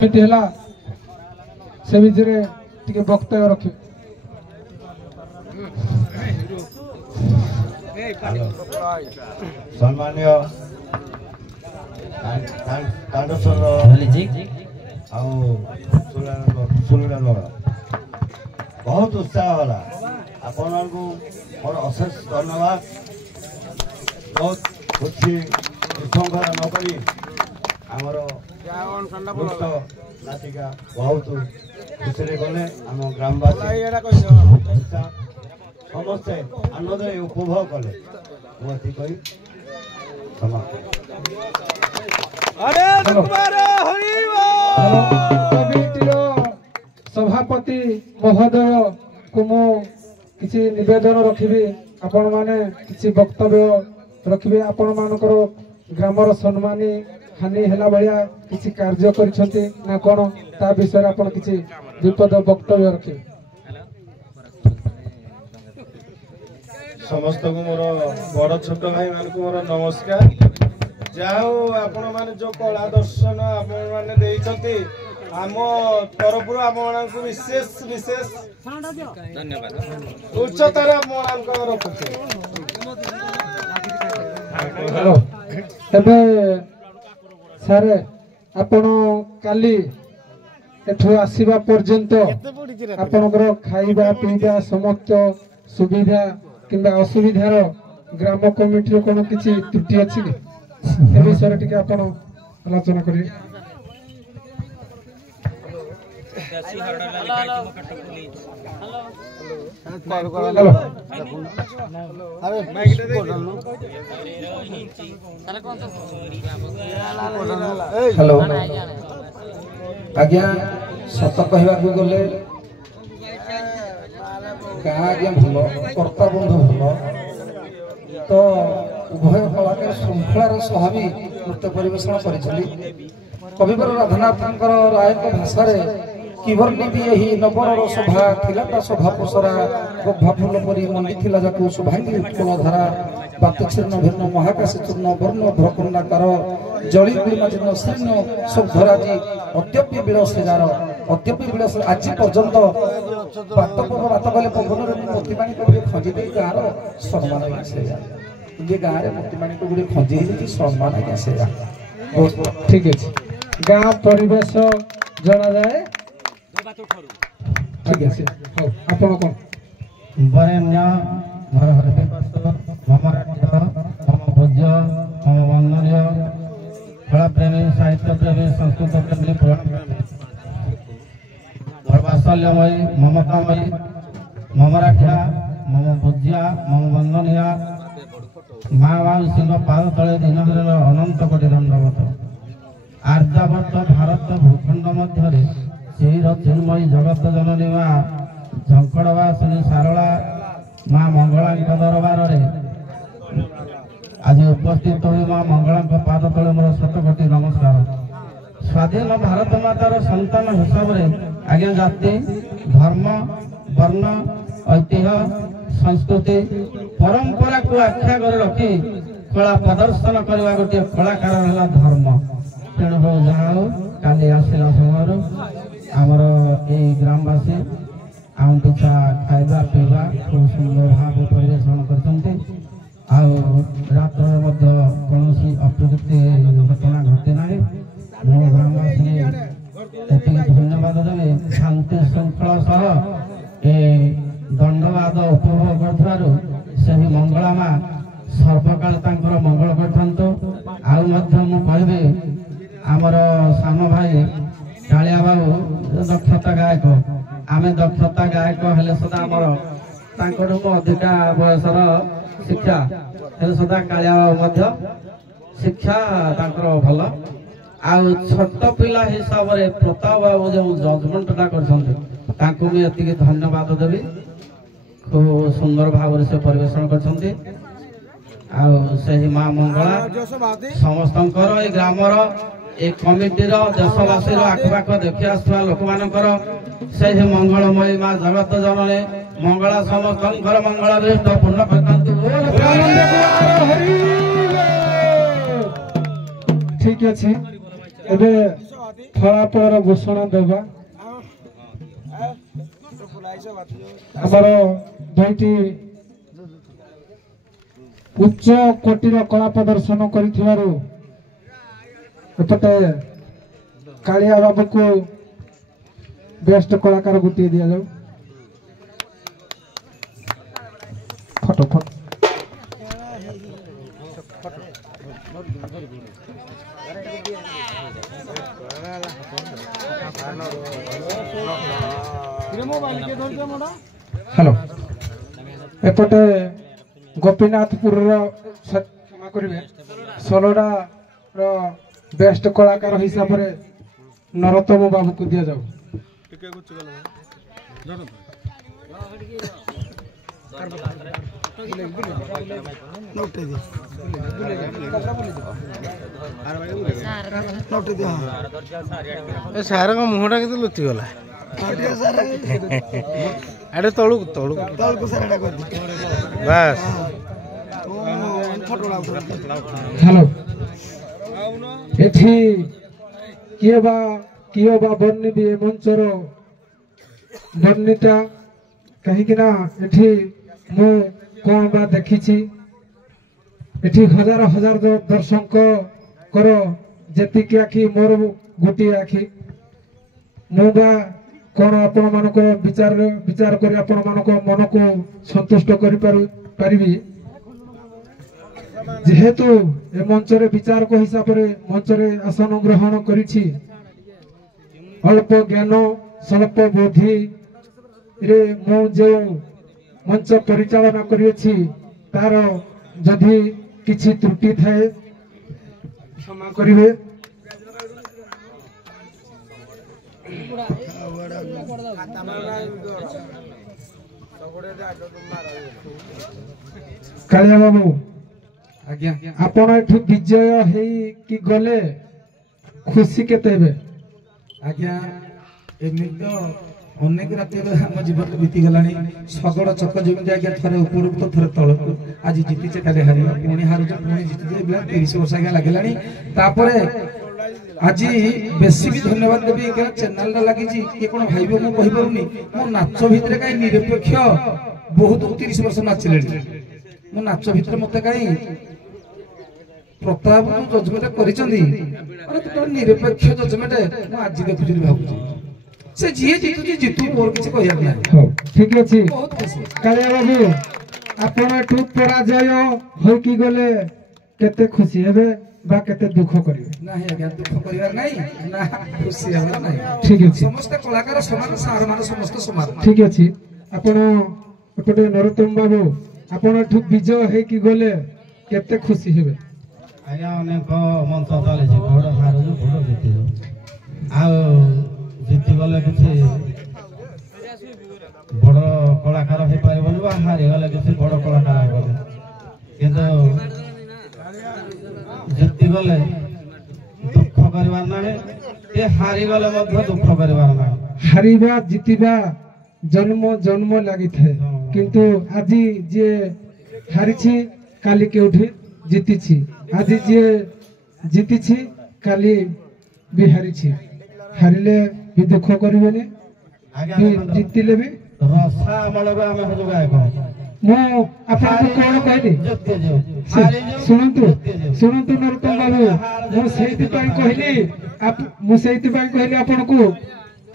ହେଲା से विषय टिके वक्तव्य रखी सम्मान्य बहुत उत्साह होला आपण को और अशेष धन्यवाद। बहुत खुशी विशृंखला नकरी आमर नाटिका बहुत खुशी गले आम ग्रामवासी समस्ते आनंद उपभोग कले मुझे कही सभापति महोदय को मु किसी निवेदन रखी आपण माने किसी वक्तव्य रखिबे आपण मानकर ग्रामर सम्मानी हानि हेला भलिया किसी कार्य करिसंती ना कोन ता विषय आपण किसी विपद वक्तव्य रखी। समस्त को मोर बड़ छोट भाई मान को मोर नमस्कार। जाओ आपण माने जो कला दर्शन आपण माने देइछंती आम तरफ आपण को विशेष विशेष धन्यवाद उच्चतर आपण को रखुछे। तबे सर आपण काली एठो आसीबा पर्यंत आपनकर खाइबा पीबा समस्त सुविधा किंबा असुविधार ग्राम कमिटी रो कोनो किछि त्रुटि अछि कि ए विषय टिके आपण आलोचना करिए। हेलो आज्ञा सत कहवा गले गाँ आज्ञा भल कर्ता बंधु भल तो उभय कलाकार श्रृंखलार स्वाभावी नृत्य परिवेषण करी कविवर राधानाथ राय भाषा किवर्णी भी यही नबर शोभा थिला शोभा पसरा गभा फूल परी मंडी थिला जाकु शुभांगी उत्कल धारा बातचीर्ण भिन्न महाकाश चूर्ण वर्ण भ्रकुंडाकार जली गुणमाजीर्ण शीर्ण शब्दराजी अद्यप्य विलसेजार अद्यप्य विलस आज पर्यंत बात कले पवन मोतीमाणी को खंजी दे गाँव सम्मान ये गाँव में मोतीमाणी को गोटे खंजी सम्मान ठीक है गाँव परिवेश जना जाए ठीक है आपण कोन बरेण्य घर हरपे मम राज्य मम भोज्य मम वंदनीय कला प्रेमी साहित्य प्रेमी संस्कृत प्रेमी पुराण प्रेमी वात्सल्यमयी ममतामयी मम राज्य मम भोज्या मम वंदनीय माँ सिंह पाद तले दिन दिन अनंत कोटि दंडवत आर्यावर्त भारत भूखंड मध्य चिन्मयी जगत जननी माँ झंकड़वासिनी सारला माँ मंगला दरबार आज उपस्थित हुई माँ मंगला पाद तले मोर शतकोटि नमस्कार। स्वाधीन भारत मातार संतान हिसाब से आज्ञा जाति धर्म वर्ण ऐतिह्य संस्कृति परंपरा को आख्या कर रखी कला प्रदर्शन करने गोटे कलाकार है धर्म तेणु हो जहाँ काली आसला समय आमर ये ग्रामवासी आम पिछा खाइबा पीवा खूब सुंदर भाव परिवेषण करते कौन अप्रवृत्ति घटना घटी ना मो ग्रामवासी धन्यवाद देवी शांति श्रृंखला सह ए दंडवाद उपभोग कर मंगला माँ सर्वकाल मंगल करथंतु कहबी आमर सान भाई कालिया बाबू दक्षता गायक आम दक्षता गायक हेले सदा आमर अधिका बयसर शिक्षा हेले सदा कालिया बाबू शिक्षा भल आउ छोट पिला हिसाब से प्रताप बाबू जो जजमेंटा कर धन्यवाद देवी खूब सुंदर भाव से परिवेषण कर माँ मंगला समस्त ग्रामर ए कमिटीर देशवासी आखपाख देखी आसुवा लोक मानकर से मंगलमयी माँ जगत जननी मंगला समस्त मंगल पूर्ण ठीक अच्छे ଫଳାଫଳର ଘୋଷଣା ଦେବା। ଆମର ଦୁଇଟି ଉଚ୍ଚ କୋଟିର କଳା ପ୍ରଦର୍ଶନ କରିଥିବାରୁ ଏପଟେ କାଳିଆ ବାବୁକୁ ବେଷ୍ଟ କଳାକାର ଗୋଟିଏ ଦିଆଯାଉ। ଫଟୋ ଫଟୋ ହ୍ୟାଲୋ ଏପଟେ ଗୋପୀନାଥପୁରର କ୍ଷମା କରିବେ ସୋଲଡ଼ାର ବେଷ୍ଟ କଳାକାର ହିସାବରେ ନରୋତ୍ତମ ବାବୁକୁ ଦିଆଯାଉ। ସାରଙ୍କ ମୁହଁଟା କେତେ ଲୁଚିଗଲା ଆଡେ ତଳକୁ ତଳକୁ ବାସ୍। ହ୍ୟାଲୋ ଏଠି କିଏ ବା ବର୍ଣ୍ଣିବି ଏ ମଞ୍ଚର ବର୍ଣ୍ଣିତା କାହିଁକି ନା ଏଠି ମୁଁ କଣ ବା ଦେଖିଛି ଏଠି ହଜାର ହଜାର ଦର୍ଶକଙ୍କର ଯେତିକି ଆଖି ମୋର ଗୋଟିଏ ଆଖି ମୁଁ ବା କଣ ଆପଣମାନଙ୍କ ବିଚାର କରି ଆପଣମାନଙ୍କ ମନକୁ ସନ୍ତୁଷ୍ଟ କରିପାରିବି ଯେହେତୁ ଏ ମଞ୍ଚରେ ବିଚାରକ ହିସାବରେ ମଞ୍ଚରେ ଆସନ ଗ୍ରହଣ କରିଛି ଅଳ୍ପ ଜ୍ଞାନ ସ୍ୱଳ୍ପ ବୁଦ୍ଧିରେ ମୁଁ ଯେଉଁ ମଞ୍ଚ ପରିଚାଳନା କରିଅଛି ତାର ଯଦି କିଛି ତ୍ରୁଟି ଥାଏ କ୍ଷମା କରିବେ। କାଳିଆ ବାବୁ ଆଜ୍ଞା ଆପଣ ଏଠୁ ବିଜୟ ହେଇକି ଗଲେ ଖୁସି କେତେ ହେବେ? ଆଜ୍ଞା ଏମିତି ତ ଅନେକ ରାତିରେ ଆମ ଜୀବନ ବିତିଗଲାଣି ଶଗଡ଼ ଚକ ଯେମିତି ଆଜ୍ଞା ଥରେ ଉପରକୁ ତ ଥରେ ତଳକୁ ଆଜି ଜିତିଛେ କାଲି ହାରିବା ପୁଣି ହାରୁଛେ ପୁଣି ଜିତିଛେ 30 ବର୍ଷ ଆଜ୍ଞା ଲାଗିଲାଣି। ତାପରେ ଆଜି ବେଶୀ ବି ଧନ୍ୟବାଦ ଦେବି ଚ୍ୟାନେଲଟା ଲାଗିଛି କିଏ କଣ ଭାଇବ ମୁଁ କହିପାରୁନି ମୋ ନାଚ ଭିତରେ କାହିଁ ନିରପେକ୍ଷ ବହୁତ 30 ବର୍ଷ ନାଚିଲେଣି ମୋ ନାଚ ଭିତରେ ମତେ କାହିଁ ପ୍ରତାପ ଜଜମେଣ୍ଟ କରିଛନ୍ତି ନିରପେକ୍ଷ ଜଜମେଣ୍ଟ ମୁଁ ଆଜି ଦେଖୁଛି ଭାବୁଛି ସେ ଯିଏ ଜିତୁଛି ଜିତୁ ମୋର କିଛି କହିବାକୁ ନାହିଁ। ହଉ ଠିକ ଅଛି କାଳିଆ ବାବୁ ଆପଣ ଏଠୁ ପରାଜୟ ହୋଇକି ଗଲେ କେତେ ଖୁସି ହେବେ ବା କେତେ ଦୁଃଖ କରିବେ? ନାହିଁ ଆଜ୍ଞା ଦୁଃଖ କରିବାର ନାହିଁ ନା ଖୁସି ହେବାର ନାହିଁ। ଠିକ ଅଛି ସମସ୍ତେ କଳାକାର ସମାନ ସାର ମାନେ ସମସ୍ତେ ସମାନ। ଠିକ ଅଛି ଆପଣ ଏପଟେ ନରୋତ୍ତମ ବାବୁ ଆପଣ ଏଠୁ ବିଜୟ ହେଇକି ଗଲେ କେତେ ଖୁସି ହେବେ? ଆଜ୍ଞା ଅନେକ ମଞ୍ଚ ଚାଲିଛି ଭୋଟ ହାରୁଛୁ ଭୋଟ ଜିତିଛୁ ଆଉ ଜିତିଗଲେ କିଛି ବଡ଼ କଳାକାର ହେଇପାରିବନି ବା ହାରିଗଲେ କିଛି ବଡ଼ କଳାକାର ହେବନି କିନ୍ତୁ ଜିତିଗଲେ ଦୁଃଖ କରିବାର ନାହିଁ ଏ ହାରିଗଲେ ମଧ୍ୟ ଦୁଃଖ କରିବାର ନାହିଁ। ହାରିବା ଜିତିବା ଜନ୍ମ ଜନ୍ମ ଲାଗିଥାଏ କିନ୍ତୁ ଆଜି ଯିଏ ହାରିଛି କାଲି କେଉଁଠି ଜିତିଛି ଆଜି ଯିଏ ଜିତିଛି କାଲି ବି ହାରିଛି ହାରିଲେ ବି ଦୁଃଖ କରିବେନି ଜିତିଲେ ବି ରସା ଅମଳରୁ ଆମେ ହଉଛୁ ଗାୟକ। ମୁଁ ଆପଣଙ୍କୁ କଣ କହିଲି ଶୁଣନ୍ତୁ ନରୋତ୍ତମ ବାବୁ ମୁଁ ସେଇଥିପାଇଁ କହିଲି ଆପଣଙ୍କୁ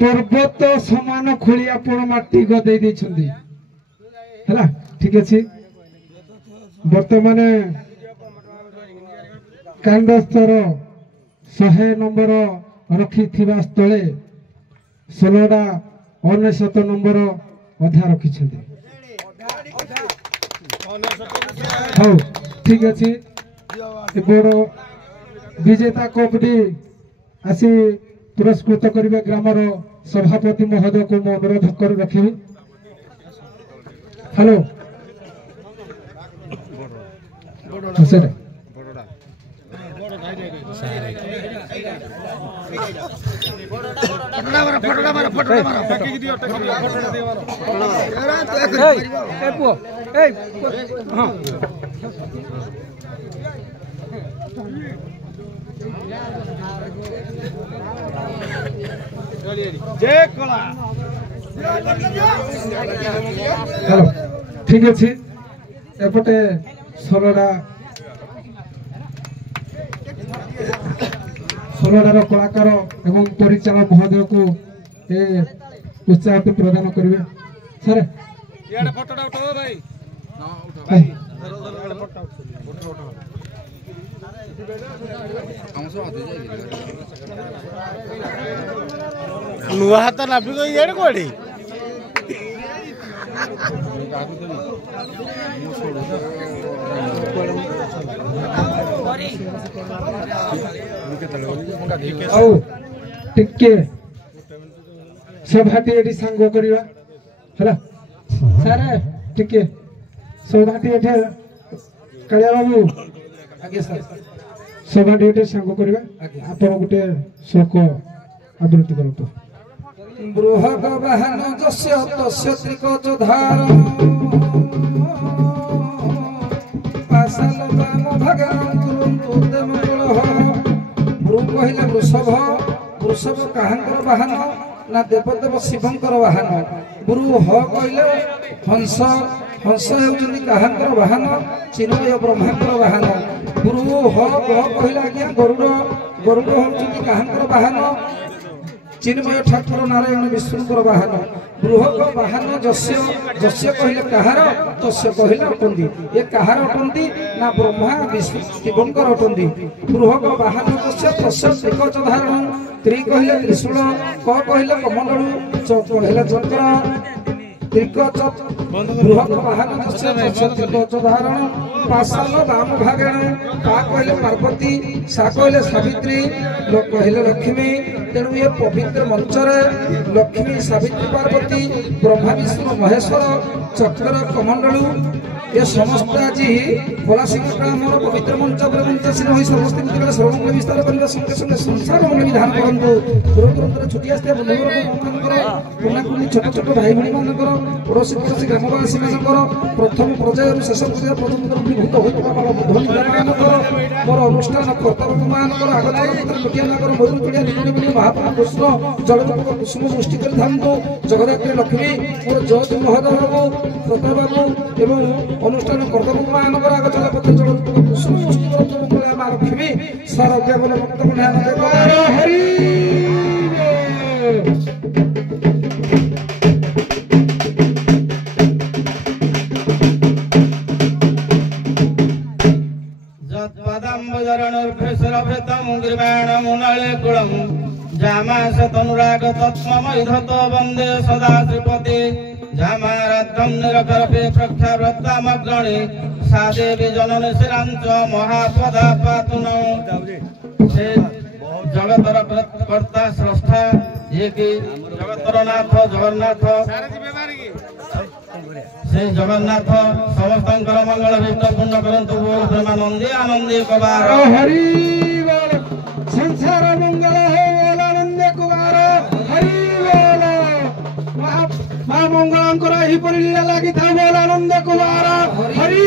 ପର୍ବତ ସମାନ ଖୋଳି ଆପଣ ମାଟି ଗଦେଇ ଦେଇଛନ୍ତି ହେଲା ଠିକ ଅଛି। ବର୍ତ୍ତମାନ କାଣ୍ଡସ୍ତର 100 ନମ୍ବର ରଖିଥିବା ସ୍ଥଳେ ସୋଲଡ଼ା 99 ନମ୍ବର ଅଧା ରଖିଛନ୍ତି। ହଉ ଠିକ ଅଛି ବଡ଼ ବିଜେତା କପଟି ଆସି ପୁରସ୍କୃତ କରିବେ ଗ୍ରାମର ସଭାପତି ମହୋଦୟକୁ ମୁଁ ଅନୁରୋଧ କରି ରଖିବି। ହ୍ୟାଲୋ হ্যালো ঠিক আছে এপটে ষোলটার কଳାକାର এবং ପରିଚାଳକ ମହୋଦୟକୁ ଏ ଉତ୍ସାହଟି ପ୍ରଦାନ କରିବେ ସାର୍ ନୂଆ ହାତ ନାପିକ ଇଆଡେ କୋଉଠି ଆଉ ଟିକେ ସଭାଟି ଏଠି ସାଙ୍ଗ କରିବା ହେଲା ସାର୍ ଟିକେ ସଭାଟି ଏଠି କାଳିଆ ବାବୁ ଆଜ୍ଞା ସାର୍ ସଭାଟି ଏଠି ସାଙ୍ଗ କରିବା ଆପଣ ଗୋଟେ ଶ୍ଲୋକ ଆବୃତ୍ତି କରନ୍ତୁ ବୃହଦ ବାହନ ଯସ୍ୟ ତସ୍ୟ ତ୍ରିକୋଚ ଧାର ପାଶାଲ ବାମ ଭାଗାନ କୁରୁନ୍ତୁ ତେ ମଙ୍ଗଳଃ ବୃ କହିଲେ ବୃଷଭ ବୃଷଭ କାହାଙ୍କର ବାହନ ନା ଦେବଦେବ ଶିବଙ୍କର ବାହନ ବୃହ କହିଲେ ହଂସ ହଂସ ହେଉଛନ୍ତି କାହାଙ୍କର ବାହନ ଚିନ୍ମୟ ବ୍ରହ୍ମାଙ୍କର ବାହନ ବୃହ କହିଲେ ଆଜ୍ଞା ଗରୁଡ଼ ଗରୁଡ଼ ହେଉଛନ୍ତି କାହାଙ୍କର ବାହନ ଚିନ୍ମୟ ଠାକୁର ନାରାୟଣ ବିଷ୍ଣୁଙ୍କର ବାହନ ବୃହକ ବାହନ ଯସ୍ୟ ଯସ୍ୟ କହିଲେ କାହାର ତସ୍ୟ କହିଲେ ଅଟନ୍ତି ଏ କାହାର ଅଟନ୍ତି ନା ବ୍ରହ୍ମା ବିଷ୍ଣୁ ଶିବଙ୍କର ଅଟନ୍ତି ବୃହକ ବାହନ ଯସ୍ୟ ତସ୍ୟ ତ୍ରିକୋଚ ଧାରଣ ତ୍ରି କହିଲେ ତ୍ରିଶୂଳ କ କହିଲେ କମଣ୍ଡଳୁ ଚ କହିଲେ ଚକ୍ର ତ୍ରିକୋଚ ବୃହକ ବାହନ ଯସ୍ୟ ତସ୍ୟ ତ୍ରିକୋଚ ଧାରଣ ପାଶାଲ ବାମ ଭାଗାଣ ପା କହିଲେ ପାର୍ବତୀ ସା କହିଲେ ସାବିତ୍ରୀ କହିଲେ ଲକ୍ଷ୍ମୀ ତେଣୁ ଏ ପବିତ୍ର ମଞ୍ଚରେ ଲକ୍ଷ୍ମୀ ସାବିତ୍ରୀ ପାର୍ବତୀ ବ୍ରହ୍ମା ବିଷ୍ଣୁ ମହେଶ୍ୱର ଚକ୍ର କମଣ୍ଡଳୁ ଏ ସମସ୍ତେ ଆଜି ପଳାଶିକା ଆମର ପବିତ୍ର ମଞ୍ଚ ଉପରେ ମଞ୍ଚାସୀନ ହୋଇ ସମସ୍ତେ ଯେତେବେଳେ ସର୍ବମଙ୍ଗଳ ବିସ୍ତାର କରିବା ସଙ୍ଗେ ସଙ୍ଗେ ସଂସାର ମଙ୍ଗଳ ବିଧାନ କରନ୍ତୁ ଦୂର ଦୂରାନ୍ତର ଛୁଟି ଆସିଥିବା ବନ୍ଧୁବର୍ଗମାନଙ୍କର ପୁରୁଣାକୁର୍ଣ୍ଣି ଛୋଟ ଛୋଟ ଭାଇ ଭଉଣୀମାନଙ୍କର ପଡ଼ୋଶୀ ପଡ଼ୋଶୀ ଗ୍ରାମବାସୀମାନଙ୍କର ପ୍ରଥମ ପର୍ଯ୍ୟାୟରୁ ଶେଷ ପର୍ଯ୍ୟାୟ ପର୍ଯ୍ୟନ୍ତ ବିଭୂତ ହୋଇଥିବା ମାନଙ୍କର ମୋର ଅନୁଷ୍ଠାନ କର୍ତ୍ତବ୍ୟମାନଙ୍କର ଆଗତ ଲୋଟିଆମାନଙ୍କର ମଧୁର ଚୁଡ଼ିଆ ନିକଟବଳି ମହାପ୍ରଭୁ କୃଷ୍ଣ ଜଗତପକ କୁସୁମ ସୃଷ୍ଟି କରିଥାନ୍ତୁ ଜଗଦାତ୍ରୀ ଲକ୍ଷ୍ମୀ ମୋର ଜୟ ମହୋଦୟ ବାବୁ ପ୍ରତାପ ବାବୁ ଏବଂ ଅନୁଷ୍ଠାନ କର୍ତ୍ତବ୍ୟମାନଙ୍କର ଆଗଚଲା ପଥ ଜଗତପକ କୁସୁମ ସୃଷ୍ଟି କରନ୍ତୁ ମା ଲକ୍ଷ୍ମୀ ସାର କେବଳ ଭକ୍ତକୁ ଧ୍ୟାନ ଦେବ ହରି जामाशतनुराग तत्त्वमैधत वन्दे सदा श्रीपते जामाराध्यं निरकरपे प्रख्याव्रतामग्रणे सा देवी जननी श्रीराञ्च महापदा पातु नौ से जगतर कर्ता स्रष्टा ये कि जगतर नाथ जगन्नाथ से जगन्नाथ समस्तंकर मंगल भीष्ट पूर्ण करंतु बोल प्रेमानंदी आनंदी कबार हरि बोल संसार मंगल हो आनंद कुमार हरि बोल महा मंगलंकर एही परि लीला लागि था बोल आनंद कुमार हरि